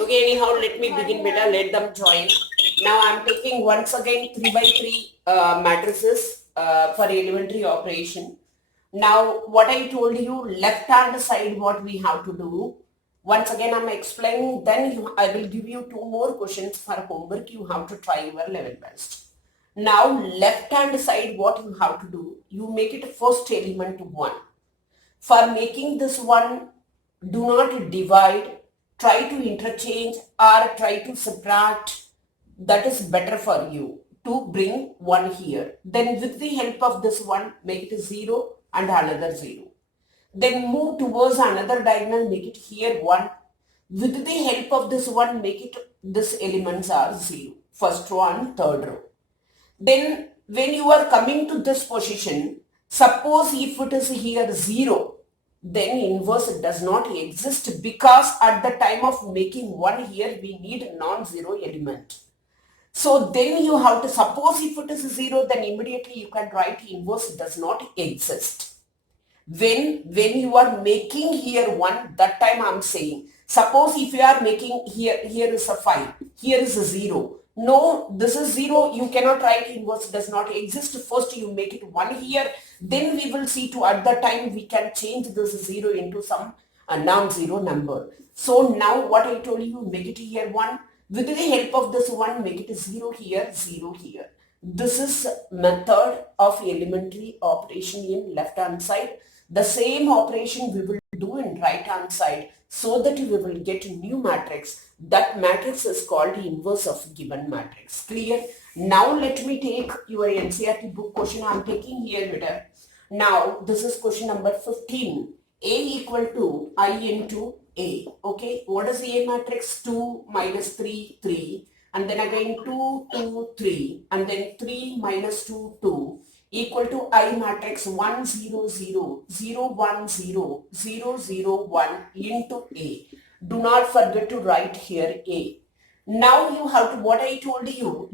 Okay, anyhow, let me begin, beta. Let them join. Now I'm taking once again 3 by 3 matrices for elementary operation. Now, what I told you, left hand side, what we have to do. Once again, I'm explaining. Then I will give you two more questions for homework. You have to try your level best. Now, left hand side, what you have to do, you make it first element 1. For making this one, do not divide, try to interchange or try to subtract. That is better for you to bring 1 here. Then with the help of this one, make it 0 and another 0. Then move towards another diagonal, make it here 1. With the help of this one, make it, this elements are 0. First one, third row. Then when you are coming to this position, suppose if it is here 0, then inverse does not exist, because at the time of making 1 here, we need non-zero element. So then you have to, suppose if it is 0, then immediately you can write inverse does not exist. When you are making here 1, that time I'm saying, suppose if you are making here is a 5, here is a 0. No, this is 0, you cannot write inverse does not exist. First you make it 1 here, then we will see to, at the time we can change this 0 into some non-zero number. So now what I told you, make it here 1. With the help of this 1, make it 0 here, 0 here. This is method of elementary operation in left hand side. The same operation we will do in right hand side, so that we will get a new matrix. That matrix is called inverse of given matrix. Clear? Now let me take your NCERT book question. I am taking here with. Now this is question number 15. A equal to I into A. Okay, what is A matrix? 2 minus 3, 3. And then again 2, 2, 3. And then 3 minus 2, 2. Equal to I matrix 1, 0, 0, 0, 1, 0, 0, 0, 1 into A. Do not forget to write here A. Now you have to, what I told you,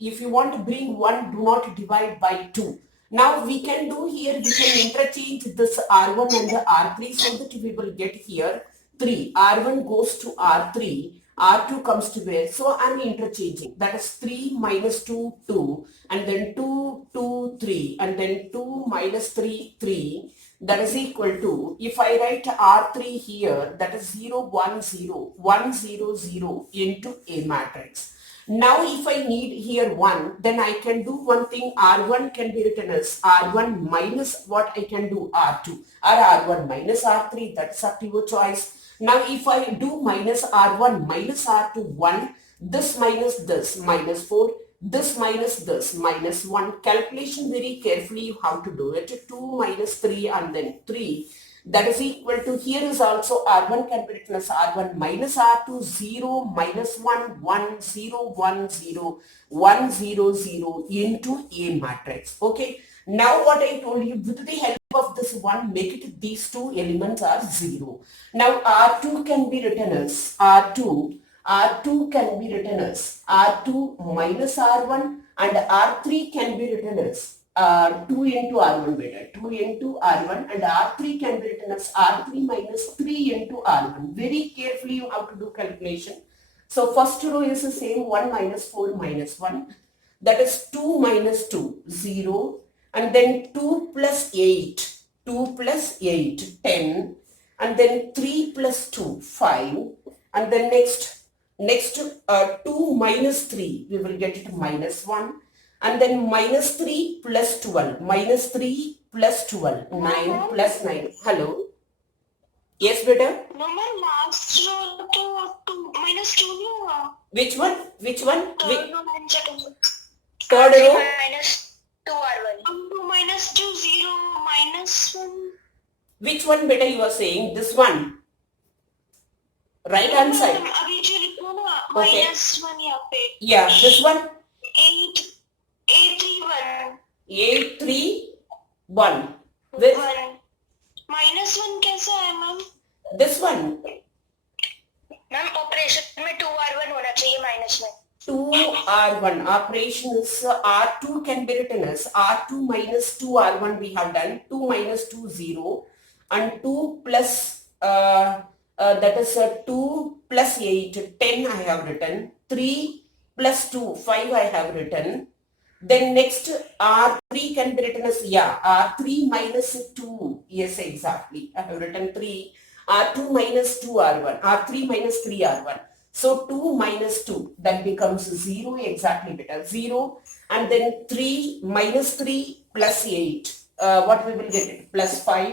if you want to bring 1, do not divide by 2. Now we can do here, we can interchange this R1 and the R3, so that we will get here 3. R1 goes to R3. R2 comes to where? So I'm interchanging. That is 3 minus 2, 2. And then 2, 2, 3. And then 2 minus 3, 3. That is equal to, if I write R3 here, that is 0, 1, 0, 1, 0, 0 into A matrix. Now if I need here 1, then I can do one thing. R1 can be written as R1 minus what I can do, R2. Or R1 minus R3, that's up to your choice. Now if I do minus R1 minus R2, 1, this minus 4, this minus 1. Calculation very carefully you have to do it. 2 minus 3 and then 3. That is equal to, here is also R1 can be written as R1 minus R2, 0, minus 1, 1, 0, 1, 0, 1, 0, 0 into A matrix. Okay. Now what I told you, with the help of this one, make it these two elements are 0. Now R2 can be written as R2 can be written as R2 minus R1, and R3 can be written as 2 into R1 beta, 2 into R1, and R3 can be written as R3 minus 3 into R1. Very carefully you have to do calculation. So first row is the same, 1 minus 4 minus 1. That is 2 minus 2, 0. And then 2 plus 8, 2 plus 8, 10. And then 3 plus 2, 5. And then next 2 minus 3, we will get it minus 1. And then minus 3 plus 12, minus 3 plus 12, 9 plus 9. Hello? Yes, beta? No, ma'am, last row to minus 2. Which one? Third row and second. Third row? Minus 2 R1. 2 minus 2, 0, minus 1. Which one beta you are saying? This one? Right hand side? Okay. Minus 1 yeah, this one? 8, 3, 1. 8, 3, 1. This 1. Minus 1 कैसा है ma'am? This one? Ma'am operation में 2 R1 होना चाहिए minus में. 2 R1. Operation is R2 can be written as R2 minus 2 R1 we have done. 2 minus 2, 0. And 2 plus that is 2 plus 8, 10 I have written. 3 plus 2, 5 I have written. Then next R3 can be written as, R3 minus 2. Yes, exactly. I have written 3. R2 minus 2 R1. R3 minus 3 R1. So 2 minus 2, that becomes 0, exactly better. 0. And then 3 minus 3 plus 8. What we will get it? Plus 5.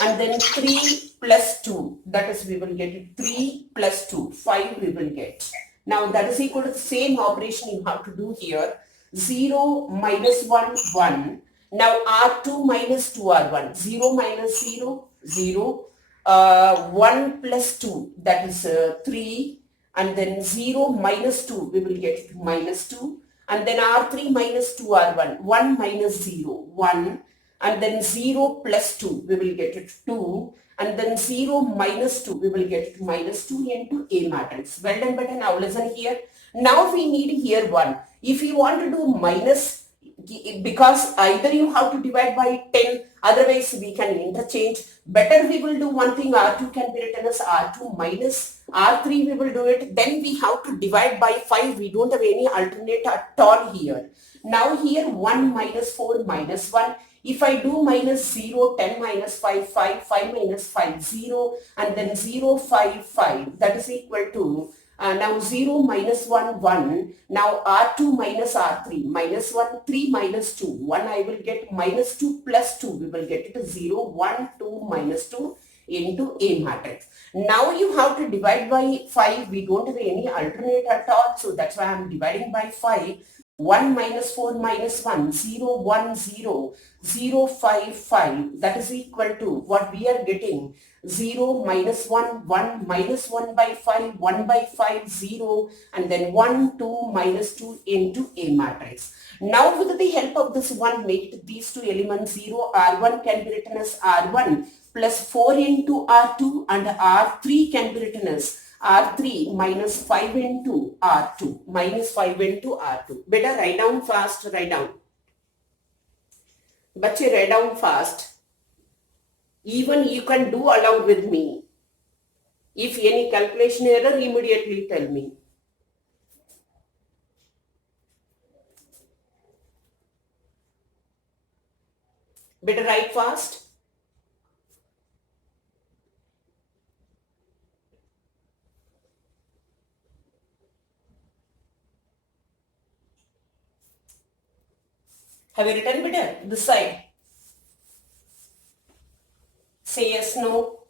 And then 3 plus 2. That is, we will get it 3 plus 2. 5 we will get. Now that is equal to the same operation you have to do here. 0 minus 1, 1. Now R2 minus 2 R1. 0 minus 0, 0. 1 plus 2, that is 3. And then 0 minus 2, we will get it minus 2. And then R3 minus 2 R1. 1 minus 0, 1. And then 0 plus 2, we will get it 2. And then 0 minus 2, we will get it minus 2 into A matrix. Well done, better. Now listen here. Now we need here 1. If you want to do minus, because either you have to divide by 10, otherwise we can interchange. Better we will do one thing, R2 can be written as R2 minus R3, we will do it. Then we have to divide by 5. We don't have any alternate at all here. Now here 1 minus 4 minus 1. If I do minus 0, 10 minus 5, 5, 5 minus 5, 0, and then 0, 5, 5, that is equal to, now 0 minus 1, 1. Now R2 minus R3, minus 1, 3 minus 2, 1 I will get, minus 2 plus 2, we will get it 0, 1, 2, minus 2 into A matrix. Now you have to divide by 5. We don't have any alternate at all, so that's why I am dividing by 5. 1 minus 4 minus 1, 0, 1, 0, 0, 5, 5. That is equal to what we are getting. 0 minus 1, 1 minus 1 by 5, 1 by 5, 0, and then 1, 2 minus 2 into A matrix. Now with the help of this 1, make these two elements 0. R1 can be written as R1 plus 4 into R2, and R3 can be written as R3 minus 5 into R2, minus 5 into R2. Better write down fast, write down. But you write down fast. Even you can do along with me. If any calculation error, immediately tell me. Better write fast. Have you written better? This side. Say yes, no.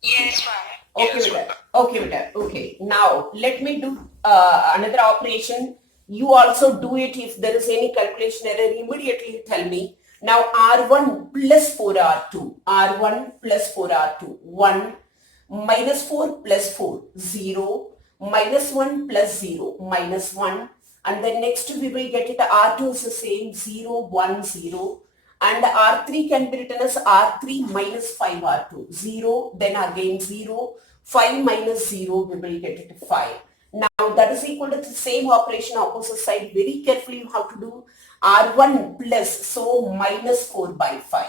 Yes, ma'am. Okay, better. Okay, better. Okay. Now let me do another operation. You also do it. If there is any calculation error, immediately tell me. Now R1 plus 4R2. R1 plus 4R2. 1 minus 4 plus 4. 0. Minus 1 plus 0. Minus 1. And then next we will get it. R2 is the same. 0, 1, 0. And R3 can be written as R3 minus 5R2. 0, then again 0. 5 minus 0, we will get it 5. Now that is equal to the same operation opposite side. Very carefully you have to do R1 plus, so minus 4 by 5.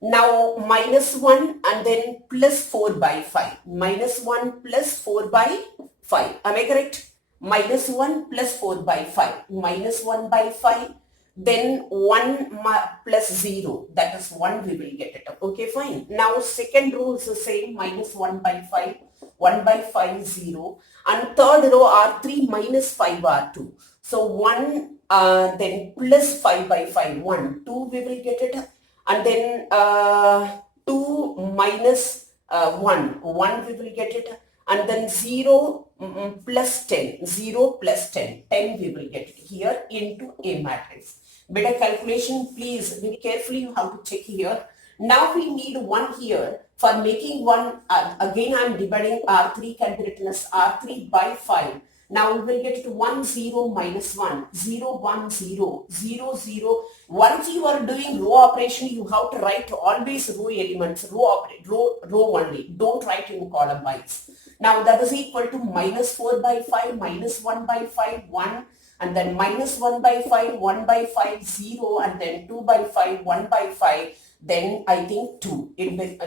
Now minus 1 and then plus 4 by 5. Minus 1 plus 4 by 5. Am I correct? Minus 1 plus 4 by 5. Minus 1 by 5. Then 1 plus 0, that is 1, we will get it. Okay, fine. Now second row is the same, minus 1 by 5, 1 by 5, 0. And third row R3 minus 5 R2. So 1, then plus 5 by 5, 1, 2 we will get it. And then 2 minus 1, 1 we will get it. And then 0 plus 10, 0 plus 10, 10 we will get it here into A matrix. Better calculation, please, very carefully you have to check here. Now we need 1 here. For making 1, again I am dividing R3 can be written as R3 by 5. Now we will get it 1, 0, minus 1, 0, 1, 0, 0, 0. Once you are doing row operation, you have to write always row elements, row only. Don't write in column wise. Now that is equal to minus 4 by 5, minus 1 by 5, 1. And then minus 1 by 5, 1 by 5, 0. And then 2 by 5, 1 by 5. Then I think 2.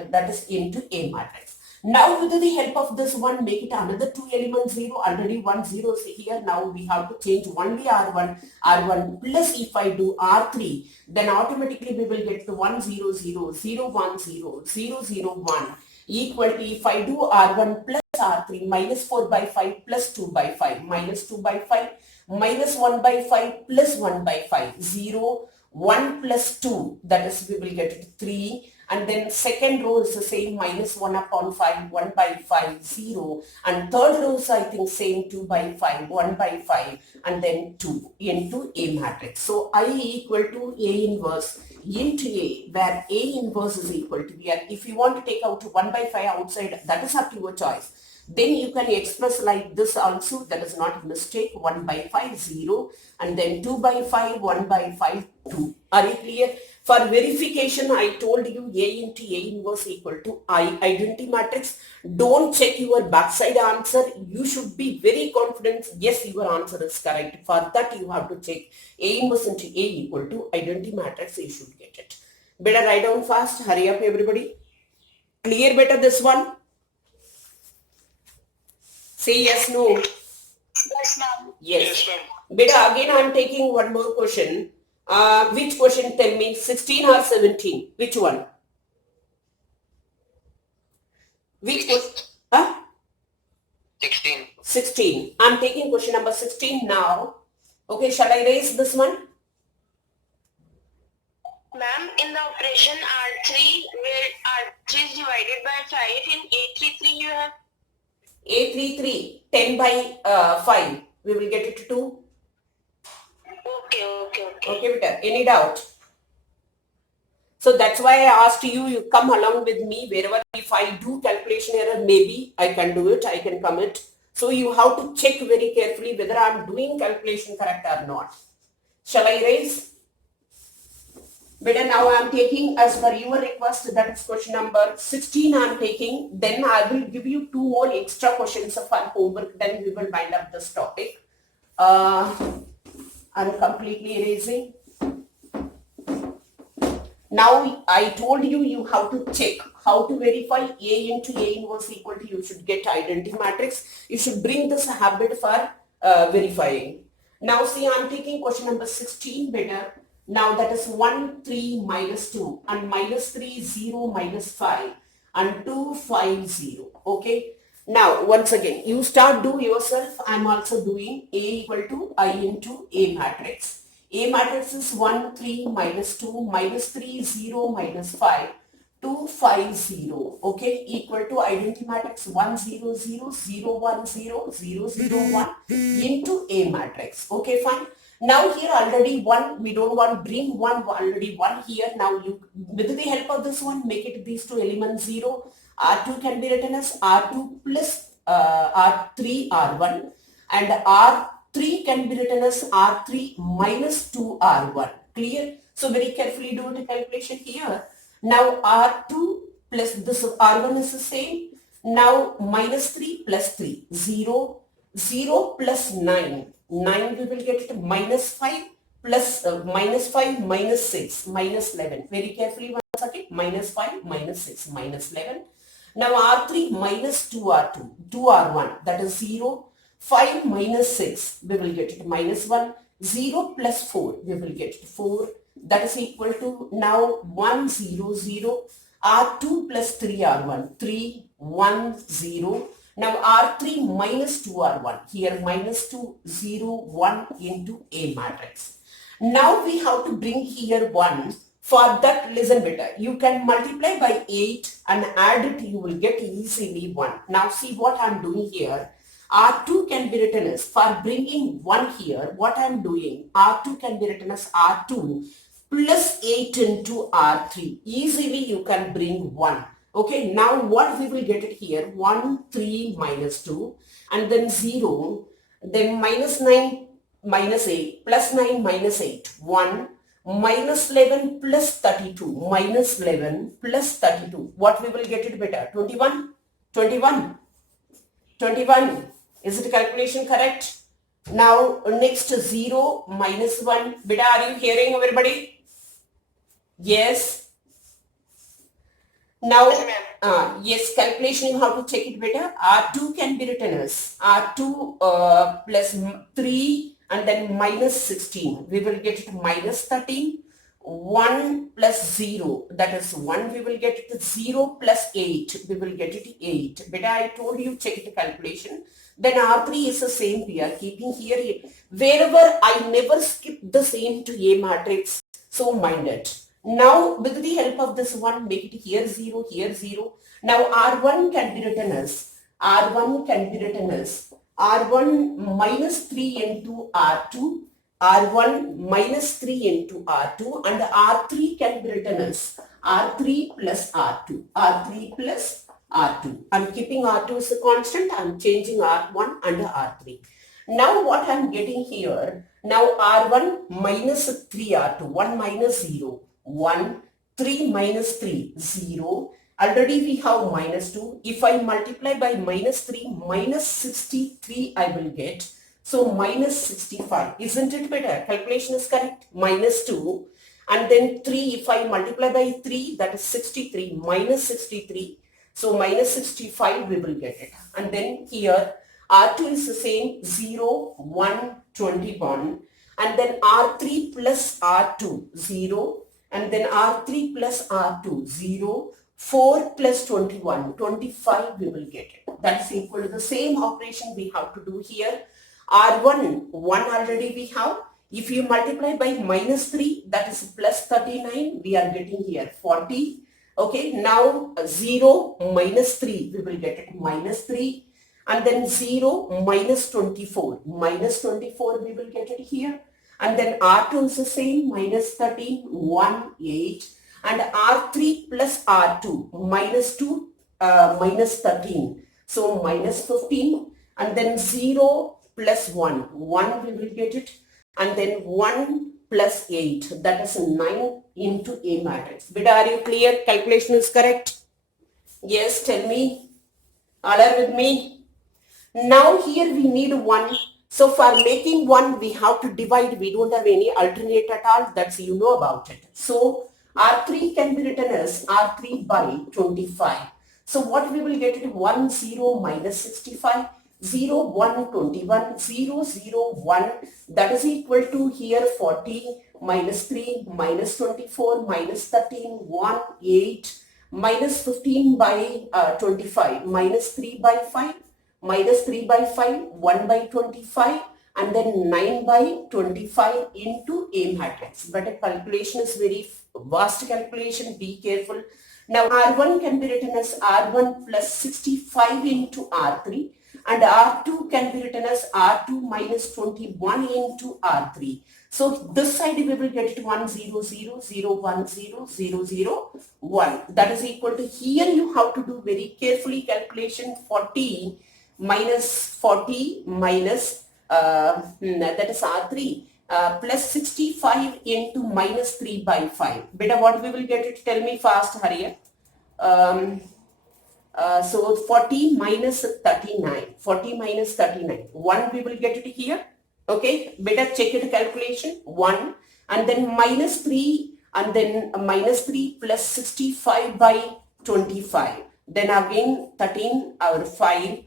That is into A matrix. Now with the help of this one, make it another 2 element 0, already 1 0 is here. Now we have to change only R1 plus if I do R3, then automatically we will get the 1 0 0 0 1 0 0 0 1 equal to, if I do R1 plus R3, minus 4 by 5 plus 2 by 5, minus 2 by 5, minus 1 by 5 plus 1 by 5, 0, 1 plus 2, that is we will get 3, and then second row is the same, minus 1 upon 5, 1 by 5, 0, and third row is I think same, 2 by 5, 1 by 5, and then 2 into A matrix. So I equal to A inverse into A, where A inverse is equal to B. And if you want to take out 1 by 5 outside, that is up to your choice. Then you can express like this also, that is not a mistake, 1 by 5, 0, and then 2 by 5, 1 by 5, 2. Are you clear? For verification, I told you A into A inverse equal to I identity matrix. Don't check your backside answer. You should be very confident, yes, your answer is correct. For that, you have to check A inverse into A equal to identity matrix. You should get it. Better write down fast. Hurry up, everybody. Clear better this one? Say yes, no. Yes, ma'am. Yes. Beta, again I am taking one more question. Which question, tell me, 16 or 17? Which one? Which question? 16. 16. I am taking question number 16 now. Okay, shall I raise this one? Ma'am, in the operation R3, where R3 is divided by 5, in A33 you have A33, 10 by 5. We will get it to 2. Okay. Okay, beta. Any doubt? So that's why I asked you, you come along with me wherever. If I do calculation error, maybe I can do it, I can commit. So you have to check very carefully whether I'm doing calculation correct or not. Shall I raise? Beta, now I'm taking, as per your request, that is question number 16 I'm taking. Then I will give you 2 more extra questions of our homework. Then we will wind up this topic. I'm completely erasing. Now I told you, you have to check how to verify A into A inverse equal to, you should get identity matrix. You should bring this habit for verifying. Now see, I'm taking question number 16 better. Now that is 1, 3, minus 2, and minus 3, 0, minus 5, and 2, 5, 0. Okay. Now, once again, you start do yourself. I'm also doing A equal to I into A matrix. A matrix is 1, 3, minus 2, minus 3, 0, minus 5, 2, 5, 0. Okay, equal to identity matrix 1, 0, 0, 0, 1, 0, 0, 0, 1 into A matrix. Okay, fine. Now here already 1, we don't want to bring 1, already 1 here. Now you, with the help of this one, make it these 2 elements 0. R2 can be written as R2 plus R3 R1, and R3 can be written as R3 minus 2 R1. Clear? So very carefully do the calculation here. Now R2 plus this R1 is the same. Now minus 3 plus 3, 0, 0 plus 9, 9 we will get it, minus 5 plus minus 5 minus 6, minus 11. Very carefully once again, minus 5 minus 6 minus 11. Now R3 minus 2R2, 2R1, that is 0, 5 minus 6, we will get it minus 1, 0 plus 4, we will get it 4, that is equal to now 1, 0, 0, R2 plus 3R1, 3, 1, 0. Now R3 minus 2R1, here minus 2, 0, 1 into A matrix. Now we have to bring here 1. For that, listen better, you can multiply by 8 and add it, you will get easily 1. Now see what I am doing here. R2 can be written as, for bringing 1 here, what I am doing, R2 can be written as R2 plus 8 into R3. Easily you can bring 1. Okay, now what we will get it here, 1, 3, minus 2, and then 0, then minus 9, minus 8, plus 9, minus 8, 1, minus 11 plus 32, minus 11 plus 32. What we will get it better? 21? 21? 21. Is it calculation correct? Now next 0, minus 1. Beta, are you hearing everybody? Yes. Now, Yes, ma'am. yes, calculation you have to check it better. R2 can be written as R2 plus 3 and then minus 16. We will get it minus 13. 1 plus 0, that is 1, we will get it 0 plus 8, we will get it 8. But I told you check the calculation. Then R3 is the same we are keeping here. Wherever I never skip the same to A matrix, so mind it. Now with the help of this one, make it here 0, here 0. Now R1 can be written as R1 minus 3 into R2, R1 minus 3 into R2, and R3 can be written as R3 plus R2. I'm keeping R2 as a constant. I'm changing R1 and R3. Now what I'm getting here, now R1 minus 3 R2, 1 minus 0, 1, 3 minus 3, 0. Already we have minus 2. If I multiply by minus 3, minus 63 I will get. So minus 65. Isn't it better? Calculation is correct. Minus 2. And then 3, if I multiply by 3, that is 63, minus 63. So minus 65 we will get it. And then here R2 is the same, 0, 1, 21. And then R3 plus R2, 0. And then R3 plus R2, 0. 4 plus 21, 25 we will get it. That is equal to the same operation we have to do here. R1, 1 already we have. If you multiply by minus 3, that is plus 39, we are getting here 40. Okay, now 0 minus 3, we will get it minus 3. And then 0 minus 24, minus 24 we will get it here. And then R2 is the same, minus 13, 1, 8. And R3 plus R2, minus 2, minus 13. So minus 15. And then 0 plus 1, 1 we will get it. And then 1 plus 8, that is 9 into A matrix. But are you clear? Calculation is correct? Yes, tell me. All are with me? Now here we need 1. So for making 1, we have to divide. We don't have any alternate at all. That's you know about it. So R3 can be written as R3 by 25. So what we will get it 1, 0 minus 65. 0, 1, 21, 0, 0, 1, that is equal to here 40, minus 3, minus 24, minus 13, 1, 8, minus 15 by 25, minus 3 by 5, minus 3 by 5, 1 by 25, and then 9 by 25 into A matrix. But a calculation is very vast calculation, be careful. Now R1 can be written as R1 plus 65 into R3. And R2 can be written as R2 minus 21 into R3. So this side we will get it 1, 0, 0, 0, 1, 0, 0, 0, 1. That is equal to, here you have to do very carefully calculation 40 minus that is R3 plus 65 into minus 3 by 5. Beta, what we will get it? Tell me fast, hurry up. So 40 minus 39, 40 minus 39, 1 we will get it here. Okay, better check it calculation, 1, and then minus 3, and then minus 3 plus 65 by 25. Then again 13 or 5,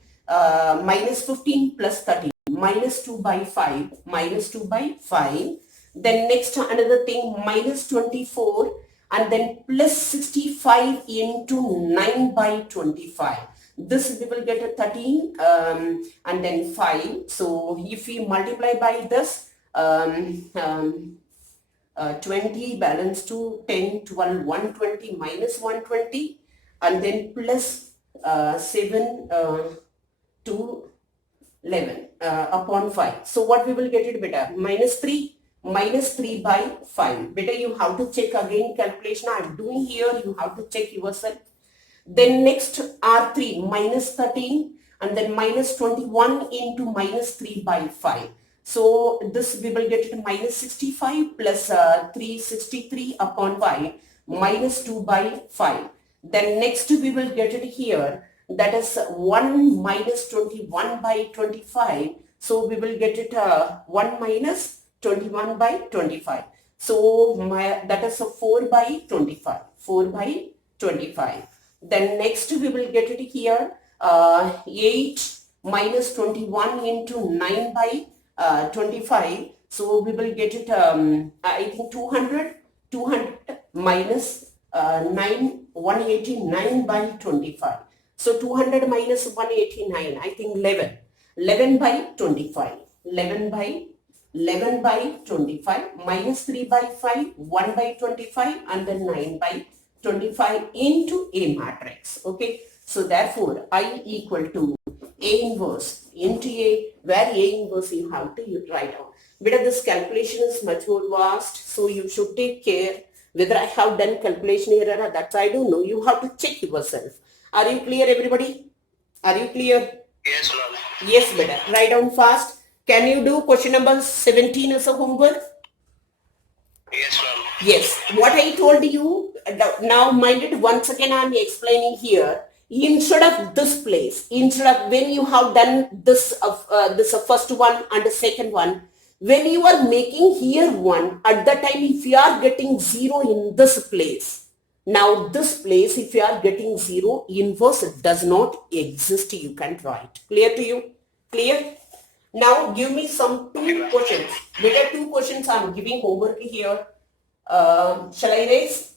minus 15 plus 13, minus 2 by 5, minus 2 by 5. Then next another thing, minus 24, and then plus 65 into 9 by 25. This we will get a 13 and then 5. So if we multiply by this, 20 balance to 10, 12, 120 minus 120, and then plus 7 to 11 upon 5. So what we will get it better? Minus 3 by 5. Better you have to check again calculation I am doing here. You have to check yourself. Then next R3 minus 13 and then minus 21 into minus 3 by 5. So this we will get it minus 65 plus 363 upon 5 minus 2 by 5. Then next we will get it here, that is 1 minus 21 by 25. So we will get it 1 minus 21 by 25. So that is a 4 by 25. 4 by 25. Then next we will get it here, 8 minus 21 into 9 by 25. So we will get it, I think 200 minus 189 by 25. So 200 minus 189, I think 11 by 25, 11 by 25 minus 3 by 5, 1 by 25, and then 9 by 25 into A matrix. Okay, so therefore I equal to A inverse into A, where A inverse you have to write down. But this calculation is much more vast, so you should take care whether I have done calculation error. That I don't know. You have to check yourself. Are you clear, everybody? Are you clear? Yes, ma'am. Yes, better. Write down fast. Can you do question number 17 as a homework? Yes, ma'am. Yes. What I told you, now mind it, once again I am explaining here. Instead of this place, instead of when you have done this first one and the second one, when you are making here one, at that time if you are getting 0 in this place, now this place if you are getting 0, inverse does not exist, you can write. Clear to you? Clear? Now give me some 2 questions. Better 2 questions I am giving homework here. Shall I raise?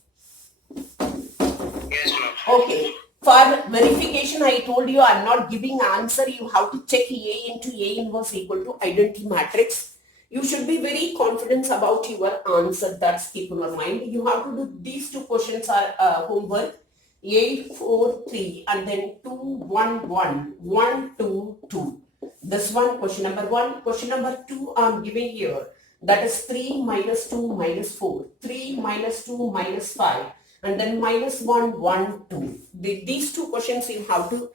Yes, ma'am. Okay. For verification, I told you I'm not giving answer. You have to check A into A inverse equal to identity matrix. You should be very confident about your answer. That's keep in your mind. You have to do these 2 questions are homework. 8, 4, 3 and then 2, 1, 1, 1, 2, 2. This one, question number 1. Question number 2 I'm giving here. That is 3 minus 2 minus 4. 3 minus 2 minus 5. And then minus 1, 1, 2. These 2 questions you have to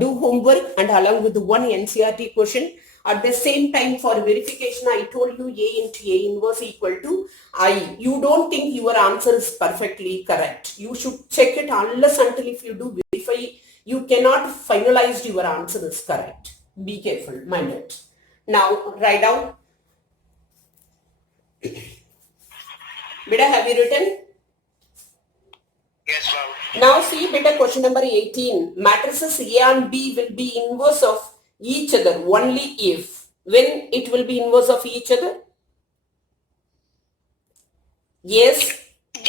do homework and along with the one NCERT question. At the same time for verification, I told you A into A inverse equal to I. You don't think your answer is perfectly correct. You should check it unless until if you do verify, you cannot finalize your answer is correct. Be careful, mind it. Now write down. Beta, have you written? Yes, ma'am. Now see beta question number 18. Matrices A and B will be inverse of each other only if. When it will be inverse of each other? Yes? D.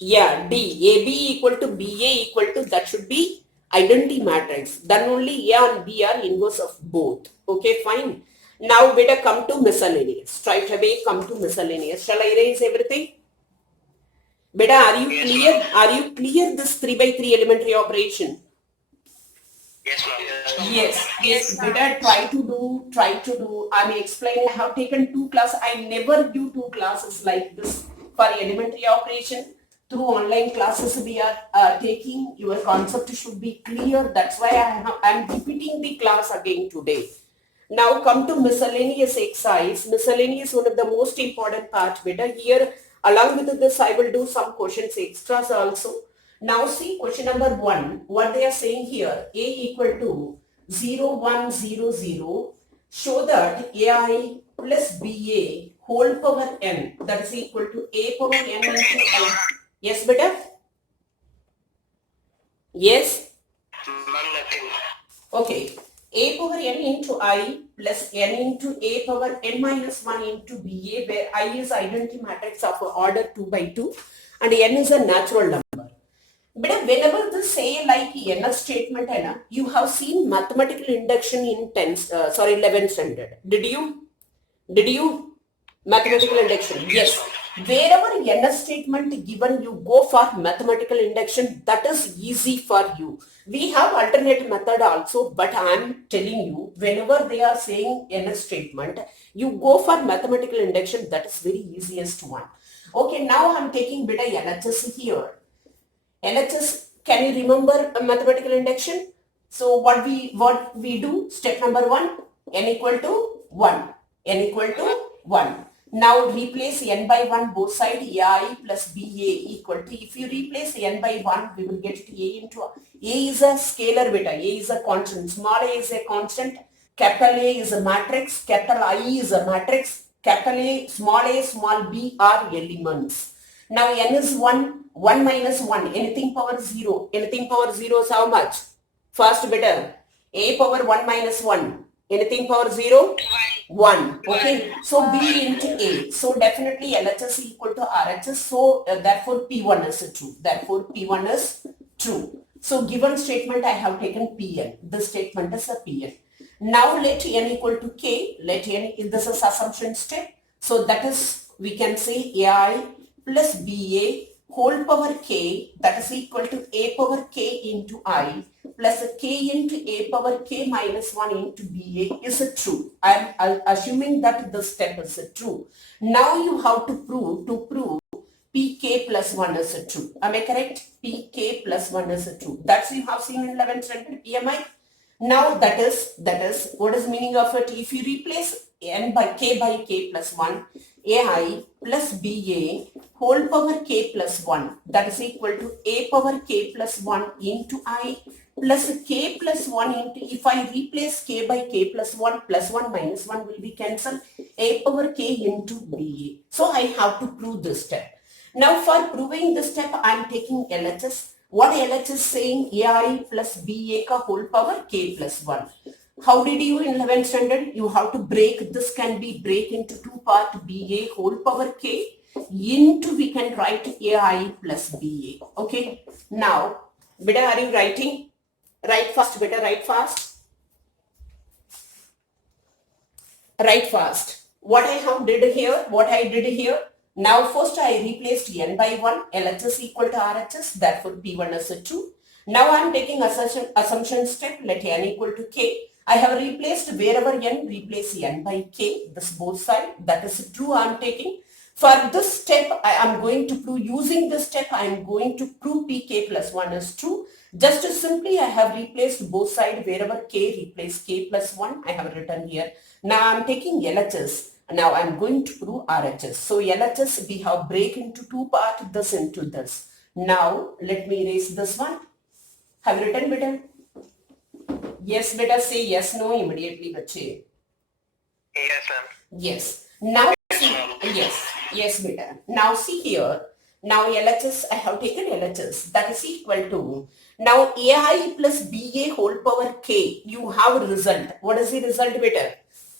Yeah, D. AB equal to BA equal to, that should be identity matrix. Then only A and B are inverse of both. Okay, fine. Now beta come to miscellaneous. Straight away come to miscellaneous. Shall I erase everything? Beta, are you clear? Are you clear this 3 by 3 elementary operation? Yes, ma'am. Yes. Better try to do. I'm explaining. I have taken 2 classes. I never do 2 classes like this for elementary operation. Through online classes we are taking. Your concept should be clear. That's why I'm repeating the class again today. Now come to miscellaneous exercise. Miscellaneous one of the most important part. Better here along with this I will do some questions extras also. Now see question number 1, what they are saying here, A equal to 0, 1, 0, 0. Show that AI plus BA whole power n, that is equal to A power n into I. Yes, beta? Yes? Ma'am, nothing. Okay. A power n into I plus n into A power n minus 1 into BA, where I is identity matrix of order 2 by 2 and n is a natural number. But whenever they say like n statement, you have seen mathematical induction in 11th standard. Did you? Mathematical induction? Yes. Wherever n statement given, you go for mathematical induction. That is easy for you. We have alternate method also, but I am telling you, whenever they are saying n statement, you go for mathematical induction. That is very easiest one. Okay, now I am taking beta LHS here. LHS, can you remember a mathematical induction? So what we do, step number 1, n equal to 1. N equal to 1. Now replace n by 1 both side, AI plus BA equal to, if you replace n by 1, we will get A into, A is a scalar beta, A is a constant, small a is a constant, capital A is a matrix, capital I is a matrix, capital A, small b are elements. Now n is 1, 1 minus 1, anything power 0. Anything power 0 is how much? First better. A power 1 minus 1. Anything power 0? 1. Okay. So B into A. So definitely LHS equal to RHS. So therefore P1 is true. Therefore P1 is true. So given statement I have taken Pn. This statement is a Pn. Now let n equal to k. Let n, this is assumption step. So that is, we can say AI plus BA whole power k, that is equal to a power k into I plus k into a power k minus 1 into BA is a true. I am assuming that this step is a true. Now you have to prove pk plus 1 is a true. Am I correct? Pk plus 1 is a true. That's you have seen in 11th standard PMI. Now that is what is meaning of it? If you replace n by k plus 1, ai plus ba whole power k plus 1, that is equal to a power k plus 1 into I plus k plus 1 into, if I replace k by k plus 1 minus 1 will be cancelled, a power k into ba. So I have to prove this step. Now for proving this step I am taking LHS. What LHS is saying? AI plus BA ka whole power k plus 1. How did you in 11th standard? You have to break, this can be break into two part, BA whole power k into, we can write AI plus BA. Okay. Now, beta, are you writing? Write fast, beta, write fast. Write fast. What I did here, now first I replaced n by 1, LHS equal to RHS, therefore P1 is a true. Now I am taking assumption step, let n equal to k. I have replaced wherever n, replace n by k, this both side, that is true I am taking. For this step, I am going to prove, using this step, I am going to prove pk plus 1 is true. Just simply I have replaced both sides, wherever k, replace k plus 1, I have written here. Now I am taking LHS. Now I am going to prove RHS. So LHS, we have break into two parts, this into this. Now let me erase this one. Have you written, beta? Yes, beta, say yes, no immediately, bache. Yes, ma'am. Yes. Now see, yes, beta. Now see here. Now LHS, I have taken LHS. That is equal to, now AI plus BA whole power k. You have a result. What is the result, beta?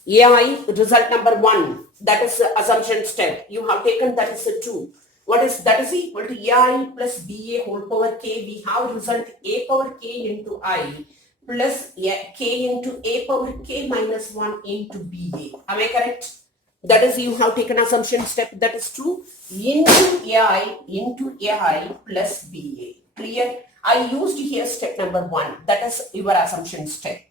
AI result number 1, that is the assumption step. You have taken, that is a 2. What is that is equal to AI plus BA whole power k. We have result a power k into I plus k into a power k minus 1 into BA. Am I correct? That is, you have taken assumption step, that is true, into AI plus BA. Clear? I used here step number 1, that is your assumption step.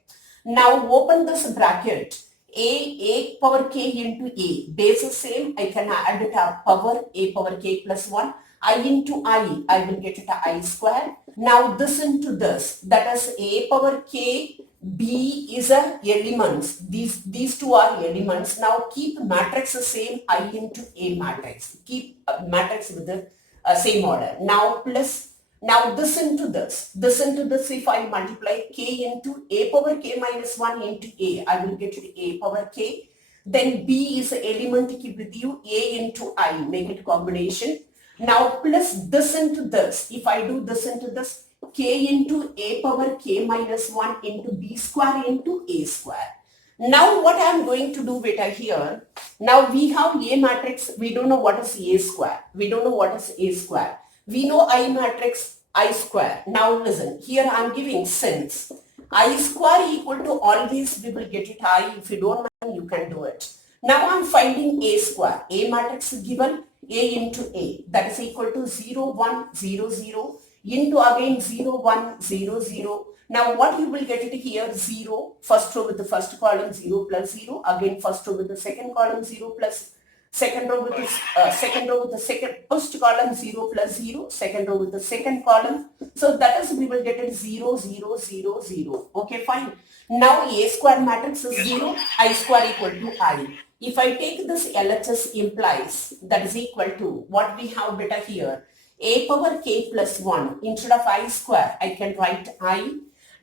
Now open this bracket. A power k into A. Base is same. I can add it up power a power k plus 1. I into I will get it I square. Now this into this. That is a power k. B is a elements. These two are elements. Now keep matrix the same. I into A matrix. Keep matrix with the same order. Now plus. Now this into this, if I multiply k into a power k minus 1 into a, I will get it a power k. Then b is the element to keep with you, a into I, make it combination. Now plus this into this, if I do this into this, k into a power k minus 1 into b square into a square. Now what I am going to do beta here, now we have A matrix, we don't know what is A square, we don't know what is A square. We know I matrix I square. Now listen, here I am giving since I square equal to always we will get it I. If you don't mind, you can do it. Now I am finding A square. A matrix is given A into A. That is equal to 0, 1, 0, 0 into again 0, 1, 0, 0. Now what you will get it here 0. First row with the first column 0 plus 0. Again first row with the second column 0 plus second row with the second first column 0 plus 0, second row with the second column. So that is we will get it 0, 0, 0, 0. Okay, fine. Now A square matrix is 0, I square equal to I. If I take this LHS implies that is equal to what we have beta here, a power k plus 1 instead of I square, I can write I.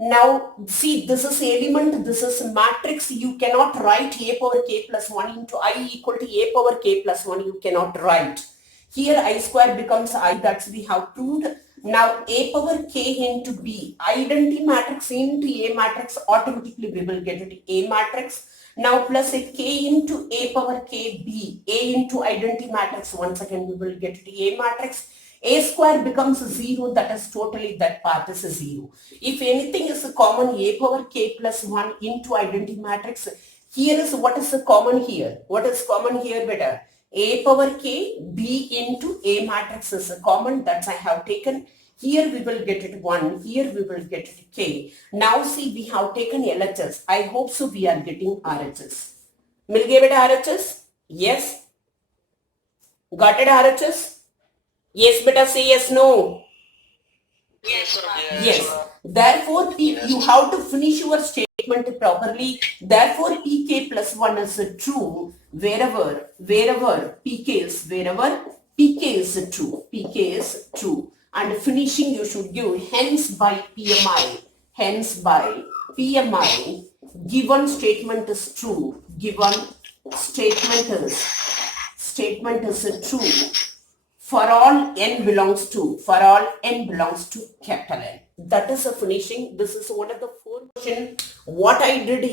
Now see, this is element, this is matrix. You cannot write a power k plus 1 into I equal to a power k plus 1. You cannot write. Here I square becomes I, that's we have proved. Now A power K into B, identity matrix into A matrix, automatically we will get it A matrix. Now plus a K into A power K B, A into identity matrix, once again we will get it A matrix. A square becomes 0, that is totally that part is a 0. If anything is a common, A power K plus 1 into identity matrix, here is what is the common here. What is common here better? A power K, B into A matrix is a common, that's I have taken. Here we will get it 1, here we will get it K. Now see, we have taken LHS. I hope so we are getting RHS. Mil gaye beta RHS? Yes. Got it RHS? Yes beta, say yes, no. Yes, ma'am. Yes. Therefore, you have to finish your statement properly. Therefore, PK plus 1 is true wherever PK is true. PK is true. And finishing you should give hence by PMI. Hence by PMI, given statement is true. Given statement is true. For all n belongs to capital N. That is a finishing. This is one of the 4 questions. What I did,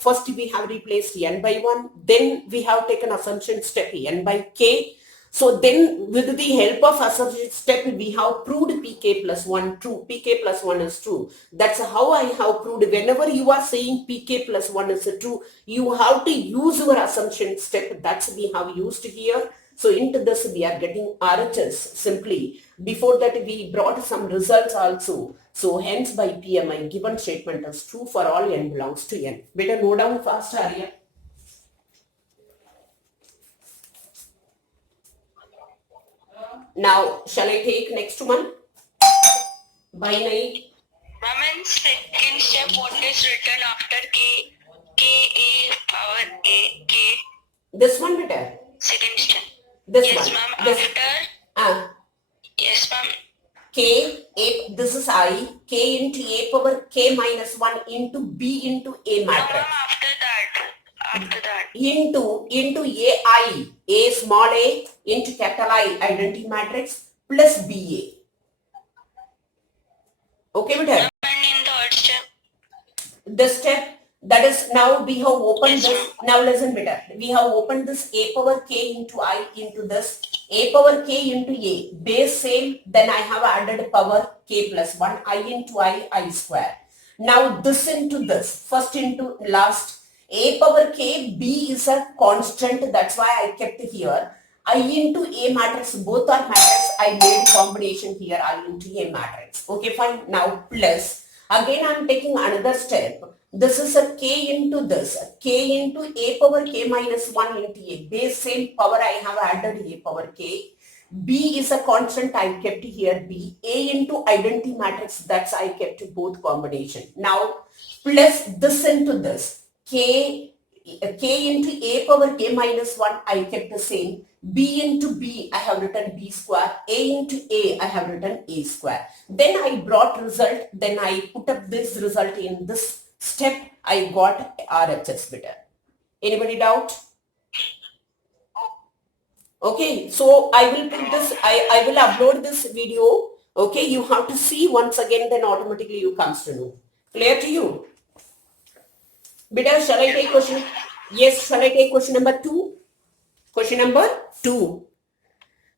first we have replaced n by 1. Then we have taken assumption step n by k. So then with the help of assumption step, we have proved pk plus 1 true. Pk plus 1 is true. That's how I have proved. Whenever you are saying pk plus 1 is true, you have to use your assumption step. That's we have used here. So into this we are getting RHS simply. Before that we brought some results also. So hence by PMI, given statement is true for all n belongs to n. Better note down fast, Arya. Now shall I take next one? Binary. Ma'am, in second step, what is written after K? K A power A K. This one better. Second step. This Yes, one. ma'am. This. After. Yes, ma'am. K, A, this is I, K into A power K minus 1 into B into A No, matrix. ma'am, after that. Into AI, A small a into capital I, identity matrix plus BA. Okay, better. Ma'am, and in the third step. The step that is now we have opened this. Now listen better. We have opened this A power K into I into this A power K into A. Base same. Then I have added power K plus 1. I into I square. Now this into this. First into last. A power K, B is a constant. That's why I kept here. I into A matrix. Both are matrix. I made combination here. I into A matrix. Okay, fine. Now plus. Again, I am taking another step. This is a K into this. K into A power K minus 1 into A. Base same power I have added A power K. B is a constant, I kept here B. A into identity matrix, that's I kept both combination. Now plus this into this. K into A power K minus 1, I kept the same. B into B, I have written B square. A into A, I have written A square. Then I brought result. Then I put up this result in this step. I got RHS better. Anybody doubt? Okay, so I will put this, I will upload this video. Okay, you have to see once again, then automatically you comes to know. Clear to you? Beta, shall I take question? Yes, shall I take question number 2? Question number 2.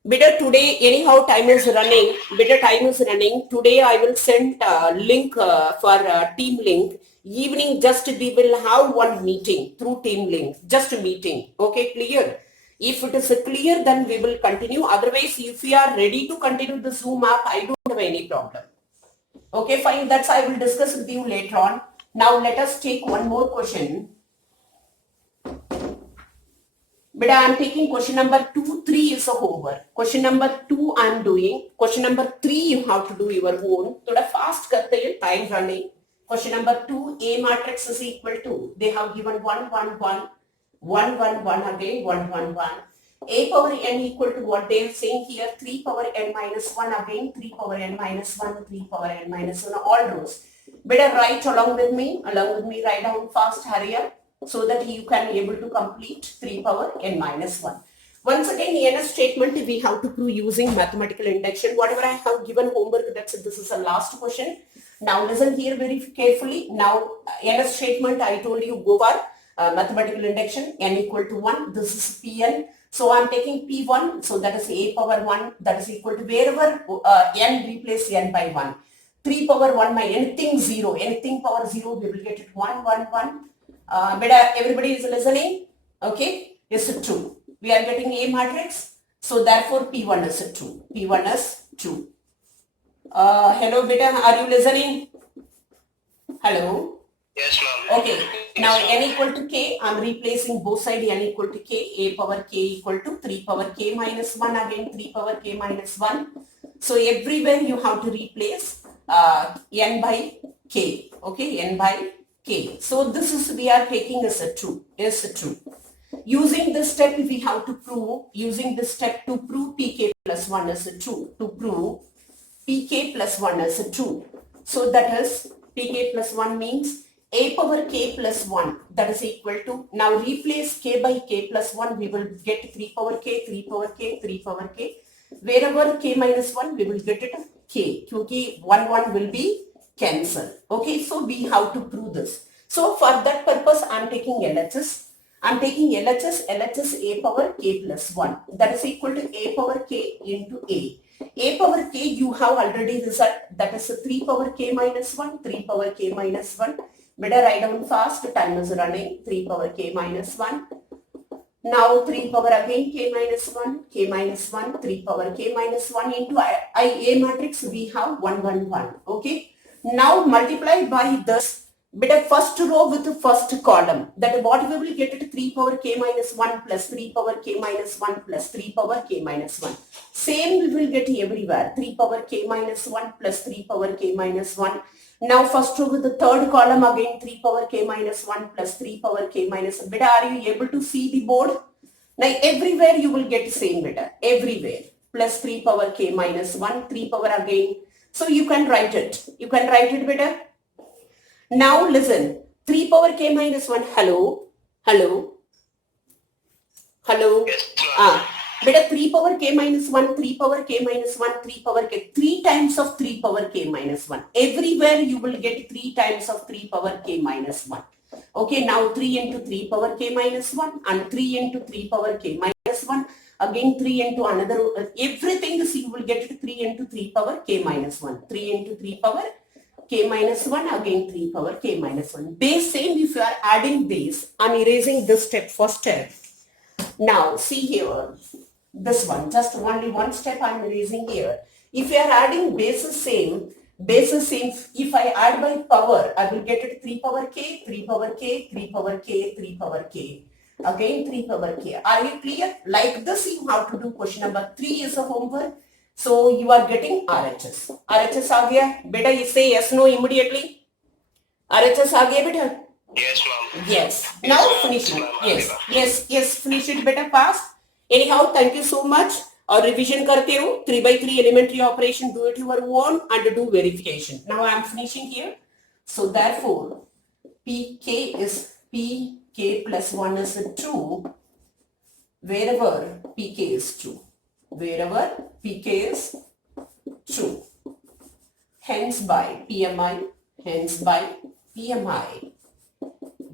Beta, today anyhow time is running. Beta, time is running. Today I will send a link for team link. Evening just we will have one meeting through team link. Just a meeting. Okay, clear? If it is clear, then we will continue. Otherwise, if you are ready to continue the Zoom app, I don't have any problem. Okay, fine. That's I will discuss with you later on. Now let us take one more question. But I am taking question number 2, 3 is a homework. Question number 2 I am doing. Question number 3 you have to do your own. Thoda fast karte hain, time running. Question number 2, A matrix is equal to, they have given 1, 1, 1, 1, 1, 1 again, 1, 1, 1. A power n equal to what they are saying here, 3 power n minus 1 again, 3 power n minus 1, 3 power n minus 1, all rows. Better write along with me, write down fast, hurry up, so that you can able to complete 3 power n minus 1. Once again, in a statement, we have to prove using mathematical induction. Whatever I have given homework, this is the last question. Now listen here very carefully. Now in a statement, I told you go for mathematical induction, n equal to 1. This is Pn. So I'm taking P1. So that is a power 1. That is equal to wherever n replace n by 1. 3 power 1 by anything 0. Anything power 0, we will get it 1, 1, 1. But everybody is listening? Okay? Is it true? We are getting A matrix. So therefore P1 is true. P1 is true. Hello beta, are you listening? Hello? Yes, ma'am. Okay. Now n equal to k, I'm replacing both sides n equal to k. A power k equal to 3 power k minus 1, again 3 power k minus 1. So everywhere you have to replace n by k. Okay, n by k. So this is we are taking as a true. Is a true. Using this step, we have to prove, using this step to prove pk plus 1 is a true, to prove pk plus 1 is a true. So that is pk plus 1 means a power k plus 1, that is equal to, now replace k by k plus 1, we will get 3 power k, 3 power k, 3 power k. Wherever k minus 1, we will get it k, because 1, 1 will be cancelled. Okay, so we have to prove this. So for that purpose, I am taking LHS. I'm taking LHS a power k plus 1. That is equal to a power k into a. A power k you have already result. That is 3 power k minus 1. 3 power k minus 1. Better write down fast. Time is running. 3 power k minus 1. Now 3 power again k minus 1. K minus 1. 3 power k minus 1 into A matrix. We have 1, 1, 1. Okay. Now multiply by this. But a first row with the first column, that what we will get it 3 power k minus 1 plus 3 power k minus 1 plus 3 power k minus 1. Same we will get everywhere, 3 power k minus 1 plus 3 power k minus 1. Now first row with the third column again 3 power k minus 1 plus 3 power k minus 1. Beta, are you able to see the board? Now everywhere you will get same beta, everywhere. Plus 3 power k minus 1, 3 power again. So you can write it. You can write it beta. Now listen, 3 power k minus 1, hello, hello, hello, beta 3 power k minus 1, 3 power k minus 1, 3 power k, 3 times of 3 power k minus 1. Everywhere you will get 3 times of 3 power k minus 1. Okay, now 3 into 3 power k minus 1 and 3 into 3 power k minus 1. Again 3 into another, everything you will get 3 into 3 power k minus 1. 3 into 3 power k minus 1, again 3 power k minus 1. Base same, if you are adding base, I am erasing this step, first step. Now see here, this one, just only one step I am erasing here. If you are adding bases same, if I add by power, I will get it 3 power k, 3 power k, 3 power k, 3 power k. Again 3 power k. Are you clear? Like this you have to do question number 3 is a homework. So you are getting RHS. RHS आ गया बेटा, you say yes no immediately. RHS आ गया बेटा? Yes, ma'am. Yes. Now finish it. Yes. Finish it बेटा fast. Anyhow, thank you so much. और revision करते हो 3x3 elementary operation, do it your own and do verification. Now I am finishing here. So therefore, PK plus 1 is true wherever PK is true. Wherever PK is true. Hence by PMI,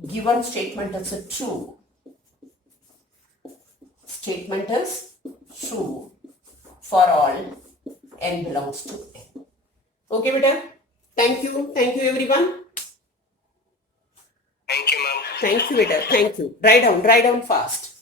given statement is a true. Statement is true for all n belongs to n. Okay, beta? Thank you everyone. Thank you, ma'am. Thank you, beta. Thank you. Write down fast.